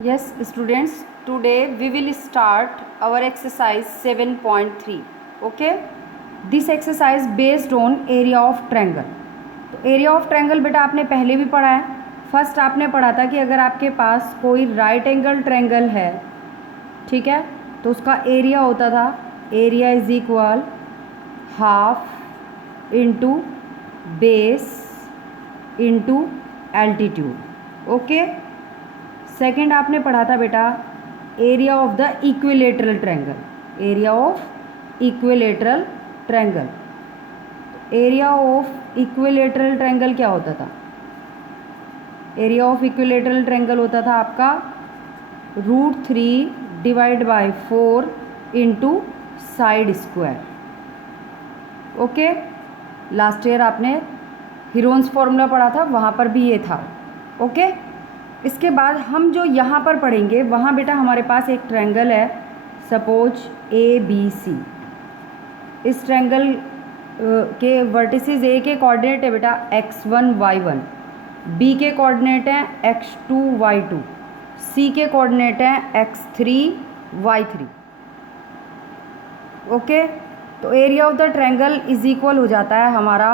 Yes, students, today we will start our exercise 7.3. Okay, this exercise based on area of triangle. तो area of triangle बेटा आपने पहले भी पढ़ा है. फर्स्ट आपने पढ़ा था कि अगर आपके पास कोई राइट एंगल ट्रायंगल है, ठीक है, तो उसका एरिया होता था area is equal half into base into altitude. Okay. Second आपने पढ़ा था बेटा area of the equilateral triangle. Area of equilateral triangle. Area of equilateral triangle क्या होता था? एरिया ऑफ इक्विलेटरल ट्रायंगल होता था आपका √3 divide by 4 into side square. Okay. Last year आपने हीरोन्स फॉर्मूला पढ़ा था, वहाँ पर भी ये था. ओके. इसके बाद हम जो यहाँ पर पढ़ेंगे वहाँ बेटा हमारे पास एक ट्रायंगल है, सपोज ABC. इस ट्रायंगल के वर्टिसेस A के कोऑर्डिनेट है बेटा x1 y1, B के कोऑर्डिनेट हैं x2 y2, C के कोऑर्डिनेट हैं x3 y3. ओके. तो area of the triangle is equal हो जाता है हमारा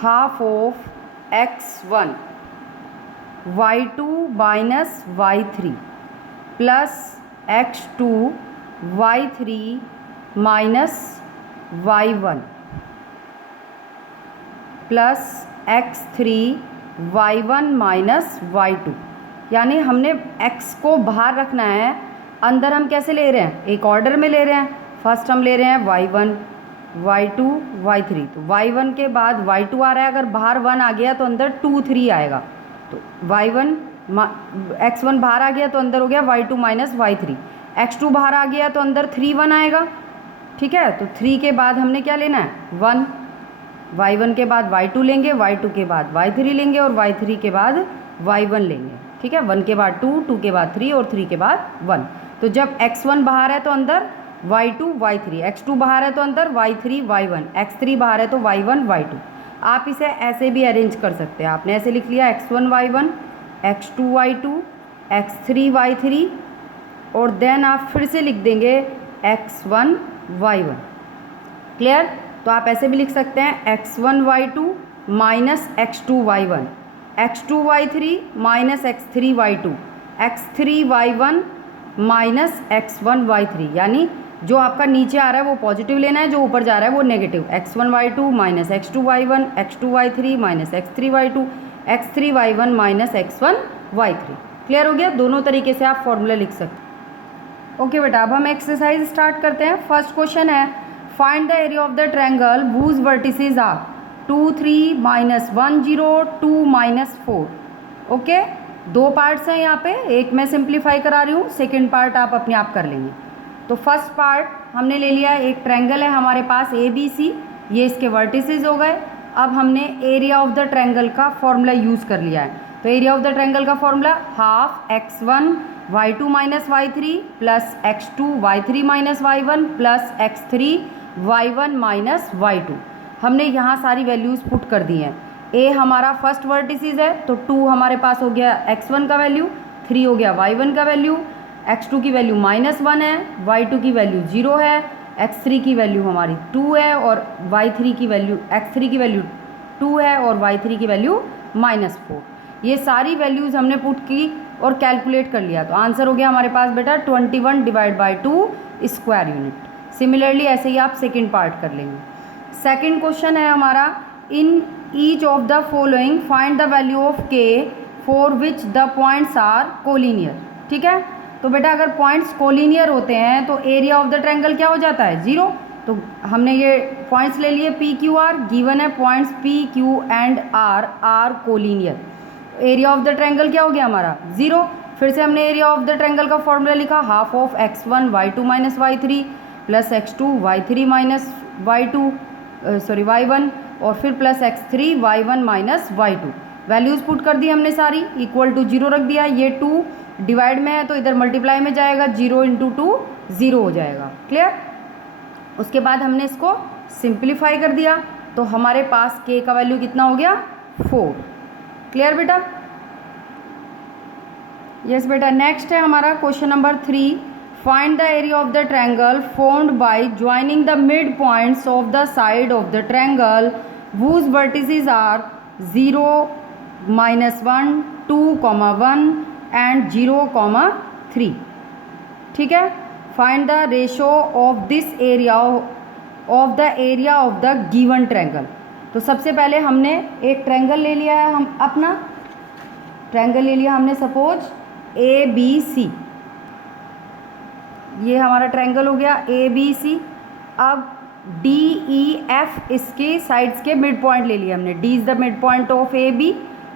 half of x1 y2 minus y3 plus x2 y3 minus y1 plus x3 y1 minus y2. यानी हमने x को बाहर रखना है, अंदर हम कैसे ले रहे हैं? एक ऑर्डर में ले रहे हैं. फर्स्ट हम ले रहे हैं y1 y2 y3. तो y1 के बाद y2 आ रहा है, अगर बाहर 1 आ गया तो अंदर 2 3 आएगा. तो y1 x1 बाहर आ गया तो अंदर हो गया y2 माइनस y3. x2 बाहर आ गया तो अंदर 3 1 आएगा. ठीक है. तो 3 के बाद हमने क्या लेना है? 1. y1 के बाद y2 लेंगे, y2 के बाद y3 लेंगे और y3 के बाद y1 लेंगे. ठीक है. 1 के बाद 2, 2 के बाद 3 और 3 के बाद 1. तो जब x1 बाहर है तो अंदर y2 y3, x2 बाहर है तो अंदर y3 y1, x3 बाहर है तो y1 y2. आप इसे ऐसे भी अरेंज कर सकते हैं. आपने ऐसे लिख लिया x1 y1, x2 y2, x3 y3 और देन आप फिर से लिख देंगे x1 y1. क्लियर. तो आप ऐसे भी लिख सकते हैं x1 y2 minus x2 y1, x2 y3 minus x3 y2, x3 y1 minus x1 y3. यानी जो आपका नीचे आ रहा है वो पॉजिटिव लेना है, जो ऊपर जा रहा है वो negative. x1 y2 minus x2 y1, x2 y3 minus x3 y2, x3 y1 minus x1 y3. Clear हो गया. दोनों तरीके से आप फॉर्मूला लिख सकते हैं. ओके बेटा, अब हम एक्सरसाइज स्टार्ट करते हैं. फर्स्ट क्वेश्चन है find the area of the triangle whose vertices are 2 3 minus 1 0 2 minus 4. Okay. दो पार्ट्स हैं यहाँ पे, एक मैं सिंप्लीफाई करा रही हूँ, सेकेंड पार्ट आप अपने आप कर लेंगे. तो फर्स्ट पार्ट हमने ले लिया, एक ट्रायंगल है हमारे पास ABC, ये इसके वर्टिसेस हो गए. अब हमने एरिया ऑफ द ट्रायंगल का फॉर्मूला यूज़ कर लिया है. तो एरिया ऑफ द ट्रायंगल का formula half x1 y2 minus y3 plus x2 y3 minus y1 plus x3 y1 minus y2. हमने यहाँ सारी वैल्यूज़ पुट कर दी हैं. ए हमारा फर्स्ट वर्टिसेस है तो 2 हमारे पास हो गया x1 का वैल्यू, 3 हो गया y1 का वैल्यू, x2 की वैल्यू -1 है, y2 की वैल्यू 0 है, x3 की वैल्यू हमारी 2 है और y3 की वैल्यू x3 की वैल्यू 2 है और y3 की वैल्यू -4. ये सारी वैल्यूज़ हमने पुट की और कैलकुलेट कर लिया. तो आंसर हो गया हमारे पास बेटा 21 divide by 2 square unit. Similarly ऐसे ही आप सेकेंड पार्ट कर लेंगे. सेकेंड क्वेश्चन है हमारा in each of the following find the value of k for which the points are collinear. ठीक है. तो बेटा अगर पॉइंट्स कोलिनियर होते हैं तो एरिया ऑफ द ट्रायंगल क्या हो जाता है? 0. तो हमने ये पॉइंट्स ले लिए P Q R, गिवन है points P Q and R are collinear. Area of the triangle क्या हो गया हमारा? 0. फिर से हमने एरिया ऑफ द ट्रायंगल का फॉर्मूला लिखा half of x1 y2 minus y3 plus x2 y3 minus y2 y1 और फिर plus x3 y1 minus y2. Values put कर दी हमने सारी, इक्वल टू 0 रख दिया. ये 2 डिवाइड में है तो इधर मल्टीप्लाई में जाएगा, 0 इंटू 2 0 हो जाएगा. क्लियर. उसके बाद हमने इसको सिंप्लीफाई कर दिया तो हमारे पास k का वैल्यू कितना हो गया? 4. क्लियर बेटा. यस बेटा, नेक्स्ट है हमारा question number 3। Find the area of the triangle formed by joining the mid points of the side of the triangle whose vertices are 0, -1, 2, 1 and 0, 3। ठीक है, find the ratio of this area of the area of the given triangle. तो सबसे पहले हमने एक triangle ले लिया है, हम अपना ट्रायंगल ले लिया हमने, सपोज ABC। ये हमारा ट्रायंगल हो गया ABC। अब DEF इसके साइड्स के मिड पॉइंट ले लिया हमने। D is the mid point of AB,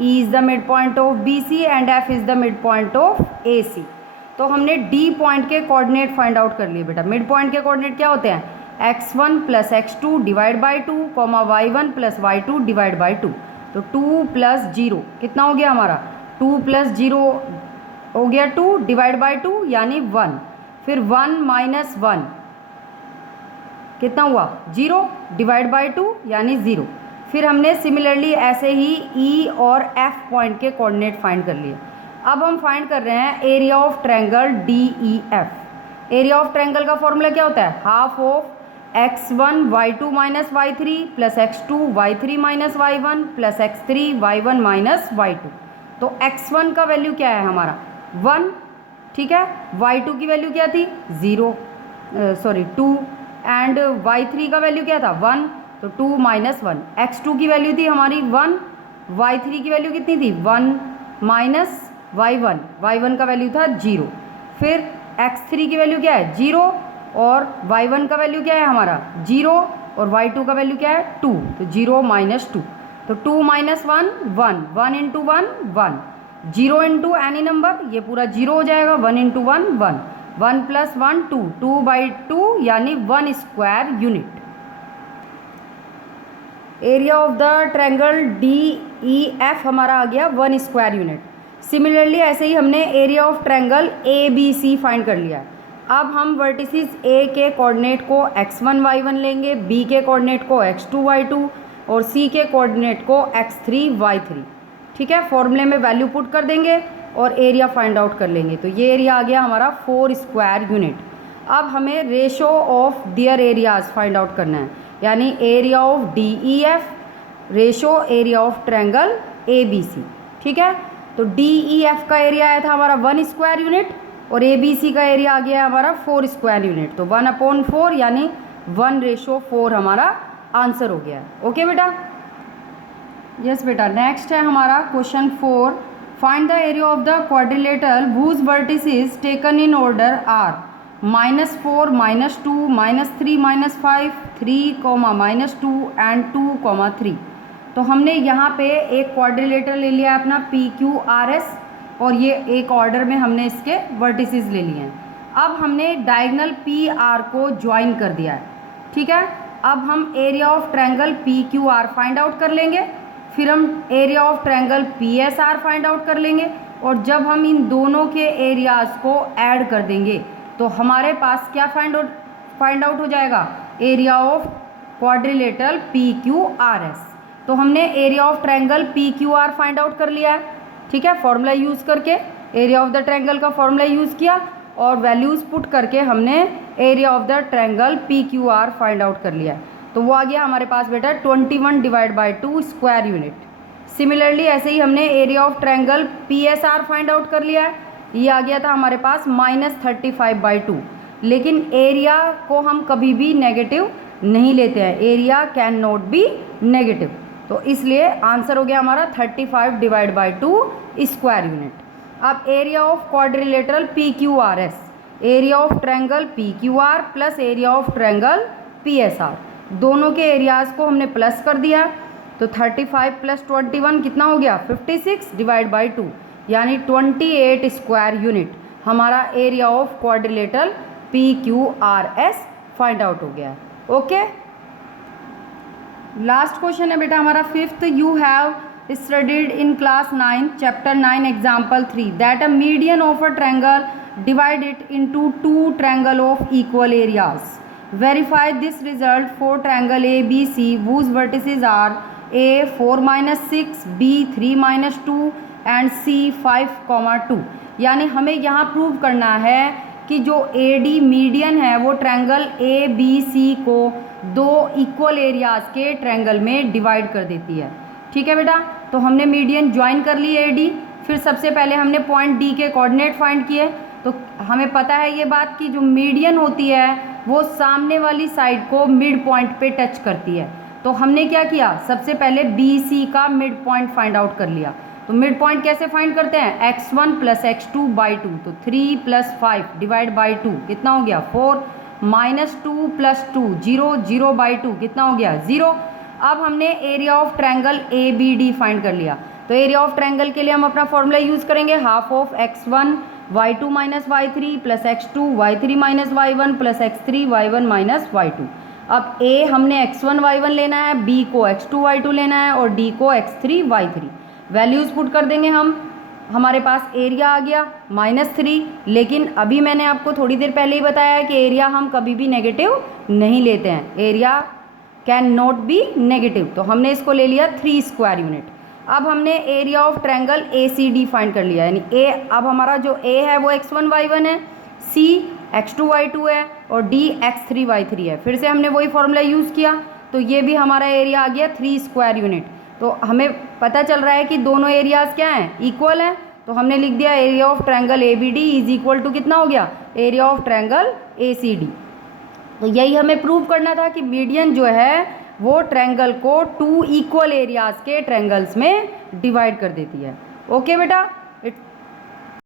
E is the mid point of BC and F is the mid point of AC। तो हमने D पॉइंट के कोऑर्डिनेट फाइंड आउट कर लिए बेटा। मिड पॉइंट के कोऑर्डिनेट क्या होते हैं? x1 + x2 divide by 2, y1 + y2 divide by 2। तो 2 + 0 कितना हो गया हमारा? 2 + 0 हो गया 2 डिवाइड बाई 2 यानी 1। फिर 1 - 1 कितना हुआ? 0 डिवाइड बाई 2 यानी 0। फिर हमने सिमिलरली ऐसे ही E और F पॉइंट के कोऑर्डिनेट फाइंड कर लिए। अब हम फाइंड कर रहे हैं area of triangle DEF। Area of triangle का फॉर्मूला क्या होता है? Half of x1 y2 - y3 + x2 y3 - y1 + x3 y1 - y2। तो x1 का वैल्यू क्या है हमारा? 1। ठीक है, y2 की वैल्यू क्या थी? 2 एंड y3 का वैल्यू क्या था? 1। तो 2 - 1। x2 की वैल्यू थी हमारी 1, y3 की वैल्यू कितनी थी? 1 - y1 का वैल्यू था 0। फिर x3 की वैल्यू क्या है? 0 और y1 का वैल्यू क्या है हमारा? 0 और y2 का वैल्यू क्या है? 2। तो 0 - 2। तो 2 - 1 1, 1 × 1 1, 0 × एनी नंबर, ये पूरा 0 हो जाएगा। 1 × 1 1, 1 + 1 2, 2/2 यानी 1 square unit. Area of the triangle DEF हमारा आ गया 1 स्क्वायर यूनिट। सिमिलरली ऐसे ही हमने area of triangle ABC find कर लिया। अब हम वर्टिसेस A के कोऑर्डिनेट को x1 y1 लेंगे, B के कोऑर्डिनेट को x2 y2 और C के कोऑर्डिनेट को x3 y3। ठीक है, फॉर्मूले में वैल्यू पुट कर देंगे और एरिया फाइंड आउट कर लेंगे। तो ये एरिया आ गया हमारा 4 स्क्वायर यूनिट। अब हमें ratio of their areas find out करना है, यानी area of DEF ratio area of triangle ABC। ठीक है, तो DEF का एरिया आया था हमारा 1 स्क्वायर यूनिट और ABC का एरिया आ गया हमारा 4 स्क्वायर यूनिट। तो 1/4 यानी 1:4 हमारा आंसर हो गया है। ओके बेटा? यस बेटा, नेक्स्ट है हमारा question 4। Find the area of the quadrilateral whose vertices taken in order are -4 -2 -3 -5 3, -2 and 2, 3। तो हमने यहाँ पे एक क्वाड्रिलेटर ले लिया है अपना PQRS और ये एक ऑर्डर में हमने इसके वर्टिसेस ले लिए हैं। अब हमने डायगोनल PR को ज्वाइन कर दिया है। ठीक है, अब हम area of triangle PQR find out कर लेंगे, फिर हम area of triangle PSR find out कर लेंगे और जब हम इन दोनों के एरियाज़ को ऐड कर देंगे तो हमारे पास क्या फाइंड आउट हो जाएगा? Area of quadrilateral PQRS। तो हमने area of triangle PQR find out कर लिया है। ठीक है, फॉर्मूला यूज़ करके एरिया ऑफ द ट्रायंगल का फॉर्मूला यूज़ किया और वैल्यूज़ पुट करके हमने area of the triangle PQR find out कर लिया। तो वो आ गया हमारे पास बेटा 21 divide by 2 square unit. Similarly ऐसे ही हमने area of triangle PSR find out कर लिया है। ये आ गया था हमारे पास -35/2। लेकिन एरिया को हम कभी भी नेगेटिव नहीं लेते हैं, area can not be negative. तो इसलिए आंसर हो गया हमारा 35 डिवाइड बाई 2 स्क्वायर यूनिट। अब area of quadrilateral PQRS, area of triangle PQR plus area of triangle PSR, दोनों के एरियाज़ को हमने प्लस कर दिया। तो 35 + 21 कितना हो गया? 56 डिवाइड बाई 2 यानी 28 स्क्वायर यूनिट हमारा area of quadrilateral PQRS find out हो गया। ओके, लास्ट क्वेश्चन है बेटा हमारा 5th। You have studied in class 9 chapter 9 example 3 that a median of a triangle divided into 2 triangle of equal areas. Verify this result for triangle ABC whose vertices are A 4 - 6, B 3 - 2, and सी 5,2। यानी हमें यहाँ prove करना है कि जो A D median है वो triangle A B C को दो इक्वल एरियाज के ट्रायंगल में डिवाइड कर देती है। ठीक है बेटा, तो हमने मीडियन ज्वाइन कर ली ए डी, फिर सबसे पहले हमने पॉइंट डी के कोऑर्डिनेट फाइंड किए। तो हमें पता है ये बात कि जो मीडियन होती है वो सामने वाली साइड को मिड पॉइंट पे टच करती है। तो हमने क्या किया, सबसे पहले बी सी का मिड पॉइंट फाइंड आउट कर लिया। तो मिड पॉइंट कैसे फाइंड करते हैं, x1 + x2 / 2, तो 3 + 5 डिवाइड बाई 2 कितना हो गया 4, -2 + 2 0, 0/2 कितना हो गया 0। अब हमने area of triangle A B D find कर लिया। तो एरिया ऑफ ट्रायंगल के लिए हम अपना फॉर्मूला यूज़ करेंगे, half of x1 y2 - y3 + x2 y3 - y1 + x3 y1 - y2। अब a हमने x1 y1 लेना है, b को x2 y2 लेना है और d को x3 y3। वैल्यूज़ पुट कर देंगे हम, हमारे पास एरिया आ गया -3। लेकिन अभी मैंने आपको थोड़ी देर पहले ही बताया है कि एरिया हम कभी भी नेगेटिव नहीं लेते हैं, area can not be negative. तो हमने इसको ले लिया 3 स्क्वायर यूनिट। अब हमने area of triangle A C D find कर लिया, यानी ए, अब हमारा जो ए है वो x1 y1 है, सी x2 y2 है और डी x3 y3 है। फिर से हमने वही फॉर्मूला यूज़ किया, तो ये भी हमारा एरिया आ गया 3 स्क्वायर यूनिट। तो हमें पता चल रहा है कि दोनों एरियाज़ क्या हैं, इक्वल हैं। तो हमने लिख दिया area of triangle A B D is equal to कितना हो गया, area of triangle A C D. तो यही हमें प्रूव करना था कि मीडियन जो है वो ट्रायंगल को 2 इक्वल एरियाज़ के ट्रायंगल्स में डिवाइड कर देती है। ओके बेटा,